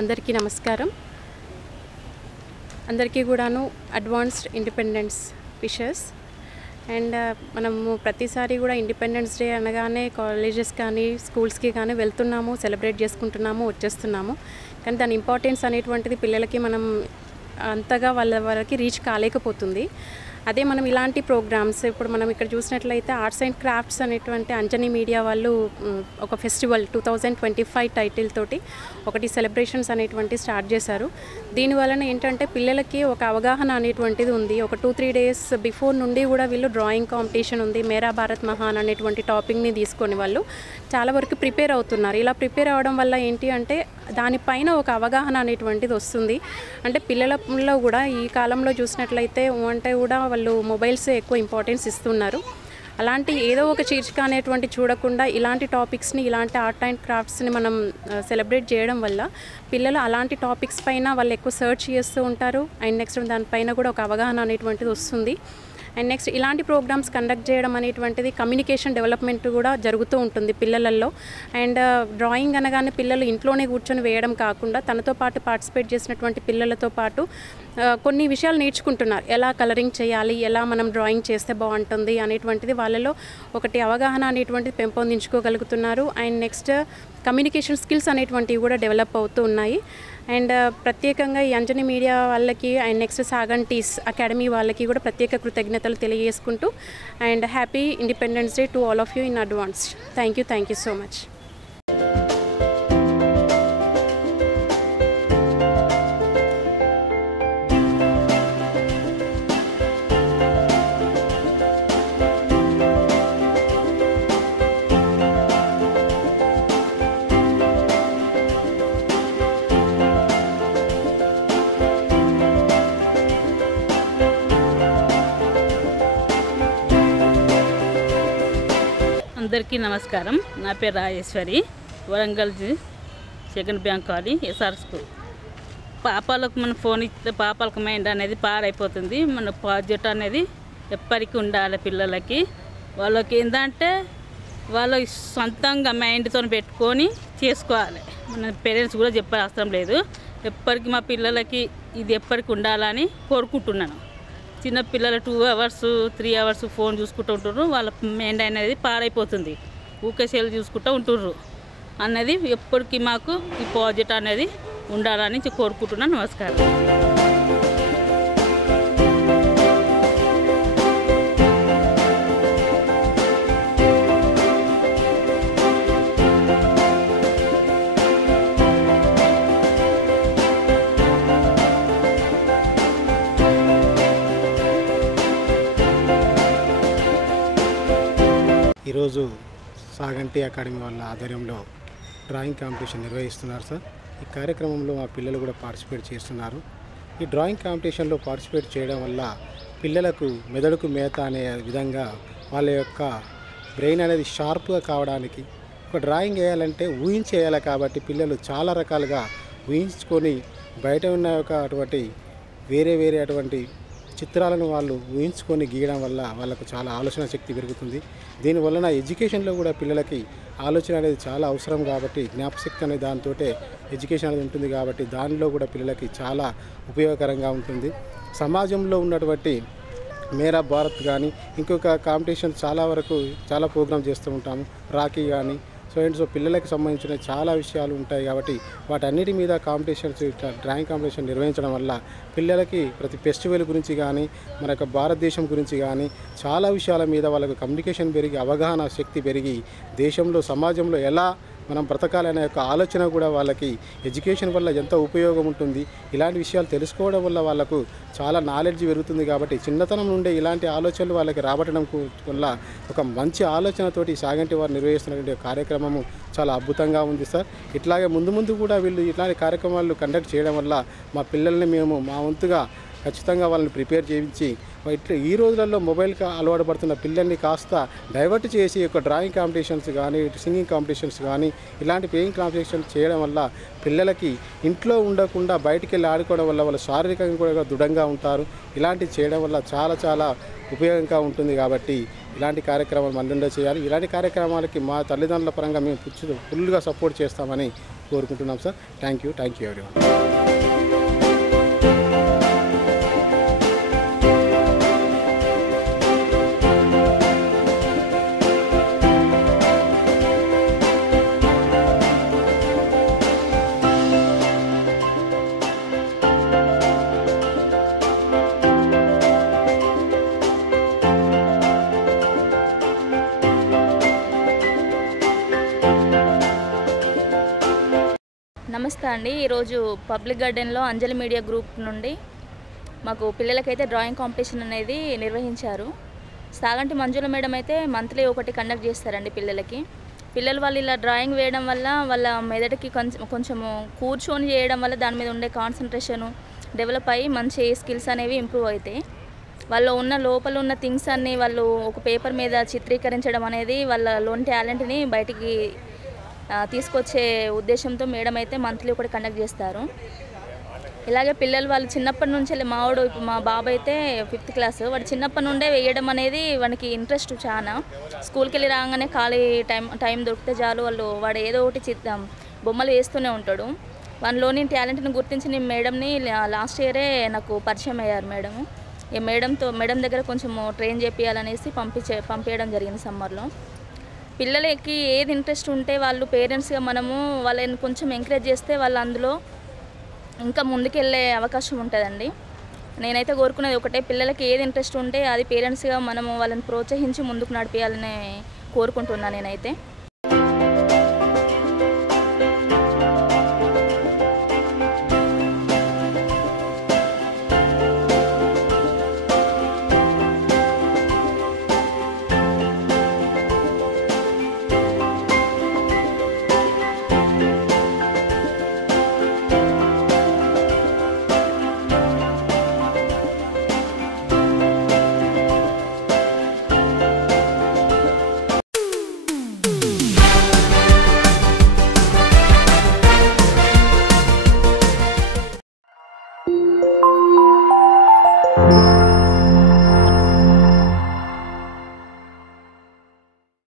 అందరికీ నమస్కారం. అందరికీ కూడాను అడ్వాన్స్డ్ ఇండిపెండెన్స్ విషెస్. అండ్ మనము ప్రతిసారి కూడా ఇండిపెండెన్స్ డే అనగానే కాలేజెస్ కానీ స్కూల్స్కి కానీ వెళ్తున్నాము, సెలబ్రేట్ చేసుకుంటున్నాము, వచ్చేస్తున్నాము. కానీ దాని ఇంపార్టెన్స్ అనేటువంటిది పిల్లలకి మనం అంతగా వాళ్ళకి రీచ్ కాలేకపోతుంది. అదే మనం ఇలాంటి ప్రోగ్రామ్స్ ఇప్పుడు మనం ఇక్కడ చూసినట్లయితే ఆర్ట్స్ అండ్ క్రాఫ్ట్స్ అనేటువంటి అంజనీ మీడియా వాళ్ళు ఒక ఫెస్టివల్ 2025 టైటిల్ తోటి ఒకటి సెలబ్రేషన్స్ అనేటువంటి స్టార్ట్ చేశారు. దీనివలన ఏంటంటే పిల్లలకి ఒక అవగాహన అనేటువంటిది ఉంది. ఒక 2-3 డేస్ బిఫోర్ నుండి కూడా వీళ్ళు డ్రాయింగ్ కాంపిటీషన్ ఉంది, మేరా భారత్ మహాన్ అనేటువంటి టాపిక్ని తీసుకొని వాళ్ళు చాలా వరకు ప్రిపేర్ అవుతున్నారు. ఇలా ప్రిపేర్ అవ్వడం వల్ల ఏంటి అంటే దానిపైన ఒక అవగాహన అనేటువంటిది వస్తుంది. అంటే పిల్లలలో కూడా ఈ కాలంలో చూసినట్లయితే అంటే కూడా వాళ్ళు మొబైల్స్ ఎక్కువ ఇంపార్టెన్స్ ఇస్తున్నారు. అలాంటి ఏదో ఒక శీర్షిక అనేటువంటి చూడకుండా ఇలాంటి టాపిక్స్ని, ఇలాంటి ఆర్ట్ అండ్ క్రాఫ్ట్స్ని మనం సెలబ్రేట్ చేయడం వల్ల పిల్లలు అలాంటి టాపిక్స్ పైన వాళ్ళు ఎక్కువ సర్చ్ చేస్తూ ఉంటారు. అండ్ నెక్స్ట్ దానిపైన కూడా ఒక అవగాహన అనేటువంటిది వస్తుంది. అండ్ నెక్స్ట్ ఇలాంటి ప్రోగ్రామ్స్ కండక్ట్ చేయడం అనేటువంటిది కమ్యూనికేషన్ డెవలప్మెంట్ కూడా జరుగుతూ ఉంటుంది పిల్లలలో. అండ్ డ్రాయింగ్ అనగానే పిల్లలు ఇంట్లోనే కూర్చొని వేయడం కాకుండా తనతో పాటు పార్టిసిపేట్ చేసినటువంటి పిల్లలతో పాటు కొన్ని విషయాలు నేర్చుకుంటున్నారు. ఎలా కలరింగ్ చేయాలి, ఎలా మనం డ్రాయింగ్ చేస్తే బాగుంటుంది అనేటువంటిది వాళ్ళలో ఒకటి అవగాహన అనేటువంటిది పెంపొందించుకోగలుగుతున్నారు. అండ్ నెక్స్ట్ కమ్యూనికేషన్ స్కిల్స్ అనేటువంటివి కూడా డెవలప్ అవుతూ ఉన్నాయి. అండ్ ప్రత్యేకంగా ఈ అంజనీ మీడియా వాళ్ళకి అండ్ నెక్స్ట్ సాగంటీస్ అకాడమీ వాళ్ళకి కూడా ప్రత్యేక కృతజ్ఞతలు తెలియజేసుకుంటూ and happy Independence Day to all of you in advance. Thank you so much. అందరికీ నమస్కారం. నా పేరు Rajeshwari, Warangal second bank colony, SR school. పాపాలకు మన ఫోన్ ఇస్తే పాపాలకు మైండ్ అనేది పాడైపోతుంది. మన ప్రాజెక్ట్ అనేది ఎప్పటికీ ఉండాలి. పిల్లలకి వాళ్ళకి ఏంటంటే వాళ్ళు సొంతంగా మైండ్తో పెట్టుకొని చేసుకోవాలి. మన పేరెంట్స్ కూడా చెప్పే అవసరం లేదు. ఎప్పటికీ మా పిల్లలకి ఇది ఎప్పటికి ఉండాలని కోరుకుంటున్నాను. చిన్నపిల్లలు 2 అవర్స్ 3 అవర్స్ ఫోన్ చూసుకుంటూ ఉంటుర్రు. వాళ్ళ మైండ్ అనేది పాడైపోతుంది. ఊకే సెల్ చూసుకుంటూ ఉంటుర్రు అన్నది ఎప్పటికీ మాకు ఈ ప్రాజెక్ట్ అనేది ఉండాలని కోరుకుంటున్నాను. నమస్కారం. ఈరోజు సాగంటి అకాడమీ వాళ్ళ ఆధ్వర్యంలో డ్రాయింగ్ కాంపిటీషన్ నిర్వహిస్తున్నారు సార్. ఈ కార్యక్రమంలో మా పిల్లలు కూడా పార్టిసిపేట్ చేస్తున్నారు. ఈ డ్రాయింగ్ కాంపిటీషన్లో పార్టిసిపేట్ చేయడం వల్ల పిల్లలకు మెదడుకు మేత అనే విధంగా వాళ్ళ యొక్క బ్రెయిన్ అనేది షార్ప్గా కావడానికి, ఒక డ్రాయింగ్ వేయాలంటే ఊహించేయాలి కాబట్టి పిల్లలు చాలా రకాలుగా ఊహించుకొని బయట ఉన్న అటువంటి వేరే అటువంటి చిత్రాలను వాళ్ళు ఊహించుకొని గీయడం వల్ల వాళ్ళకు చాలా ఆలోచన శక్తి పెరుగుతుంది. దీనివలన ఎడ్యుకేషన్లో కూడా పిల్లలకి ఆలోచన అనేది చాలా అవసరం కాబట్టి జ్ఞాపశక్తి అనే దాంతో ఎడ్యుకేషన్ అనేది ఉంటుంది కాబట్టి దానిలో కూడా పిల్లలకి చాలా ఉపయోగకరంగా ఉంటుంది. సమాజంలో ఉన్నటువంటి మేరా భారత్ కానీ ఇంకొక కాంపిటీషన్ చాలా ప్రోగ్రామ్ చేస్తూ ఉంటాము. రాఖీ కానీ సో పిల్లలకు సంబంధించిన చాలా విషయాలు ఉంటాయి కాబట్టి వాటన్నిటి మీద కాంపిటీషన్స్, డ్రాయింగ్ కాంపిటీషన్ నిర్వహించడం వల్ల పిల్లలకి ప్రతి ఫెస్టివల్ గురించి కానీ మన యొక్క భారతదేశం గురించి కానీ చాలా విషయాల మీద వాళ్ళకు కమ్యూనికేషన్ పెరిగి అవగాహన శక్తి పెరిగి దేశంలో సమాజంలో ఎలా మనం బ్రతకాలనే యొక్క ఆలోచన కూడా వాళ్ళకి ఎడ్యుకేషన్ వల్ల ఎంత ఉపయోగం ఉంటుంది, ఇలాంటి విషయాలు తెలుసుకోవడం వల్ల వాళ్ళకు చాలా నాలెడ్జ్ పెరుగుతుంది. కాబట్టి చిన్నతనం నుండే ఇలాంటి ఆలోచనలు వాళ్ళకి రాబట్టడం వల్ల ఒక మంచి ఆలోచనతోటి సాగంటి వారు నిర్వహిస్తున్నటువంటి కార్యక్రమము చాలా అద్భుతంగా ఉంది సార్. ఇట్లాగే ముందు ముందు కూడా వీళ్ళు ఇట్లాంటి కార్యక్రమాలు కండక్ట్ చేయడం వల్ల మా పిల్లల్ని మేము మా వంతుగా ఖచ్చితంగా వాళ్ళని ప్రిపేర్ చేయించి ఇట్లా ఈ రోజులలో మొబైల్కి అలవాటు పడుతున్న పిల్లల్ని కాస్త డైవర్ట్ చేసి ఒక డ్రాయింగ్ కాంపిటీషన్స్ కానీ సింగింగ్ కాంపిటీషన్స్ కానీ ఇలాంటి పెయింగ్ కాంపిటీషన్స్ చేయడం వల్ల పిల్లలకి ఇంట్లో ఉండకుండా బయటికి వెళ్ళి ఆడుకోవడం వల్ల వాళ్ళు శారీరకంగా కూడా దృఢంగా ఉంటారు. ఇలాంటివి చేయడం వల్ల చాలా చాలా ఉపయోగంగా ఉంటుంది. కాబట్టి ఇలాంటి కార్యక్రమాలు మళ్ళీ చేయాలి. ఇలాంటి కార్యక్రమాలకి మా తల్లిదండ్రుల పరంగా మేము ఫుల్గా సపోర్ట్ చేస్తామని కోరుకుంటున్నాం సార్. Thank you everyone. నమస్తే అండి. ఈరోజు పబ్లిక్ గార్డెన్లో అంజలి మీడియా గ్రూప్ నుండి మాకు పిల్లలకైతే డ్రాయింగ్ కాంపిటీషన్ అనేది నిర్వహించారు. సాగంటి మంజుల మేడం అయితే మంత్లీ ఒకటి కండక్ట్ చేస్తారండి పిల్లలకి. పిల్లలు వాళ్ళు ఇలా డ్రాయింగ్ వేయడం వల్ల వాళ్ళ మెదడుకి కొంచెము కూర్చొని చేయడం వల్ల దాని మీద ఉండే కాన్సన్ట్రేషను డెవలప్ అయ్యి మంచి స్కిల్స్ అనేవి ఇంప్రూవ్ అవుతాయి. వాళ్ళు ఉన్న లోపల ఉన్న థింగ్స్ అన్నీ వాళ్ళు ఒక పేపర్ మీద చిత్రీకరించడం అనేది వాళ్ళలోని టాలెంట్ని బయటికి తీసుకొచ్చే ఉద్దేశంతో మేడం అయితే మంత్లీ ఒకటి కండక్ట్ చేస్తారు. ఇలాగే పిల్లలు వాళ్ళు చిన్నప్పటి నుంచే మా బాబు అయితే 5th క్లాస్, వాడు చిన్నప్పటి నుండే వేయడం అనేది వానికి ఇంట్రెస్ట్ చాలా. స్కూల్కి వెళ్ళి రాగానే ఖాళీ టైం దొరికితే చాలు వాడు ఏదో ఒకటి బొమ్మలు వేస్తూనే ఉంటాడు. వాళ్ళలోని టాలెంట్ని గుర్తించి మేడంని లాస్ట్ ఇయరే నాకు పరిచయం అయ్యారు మేడం. ఈ మేడం దగ్గర కొంచెం ట్రైన్ చేపియాలనేసి పంపించడం జరిగింది సమ్మర్లో. పిల్లలకి ఏది ఇంట్రెస్ట్ ఉంటే వాళ్ళు పేరెంట్స్గా మనము వాళ్ళని కొంచెం ఎంకరేజ్ చేస్తే వాళ్ళు అందులో ఇంకా ముందుకెళ్ళే అవకాశం ఉంటుందండి. నేనైతే కోరుకునేది ఒకటే, పిల్లలకి ఏది ఇంట్రెస్ట్ ఉంటే అది పేరెంట్స్గా మనము వాళ్ళని ప్రోత్సహించి ముందుకు నడిపించాలని కోరుకుంటున్నాను నేనైతే.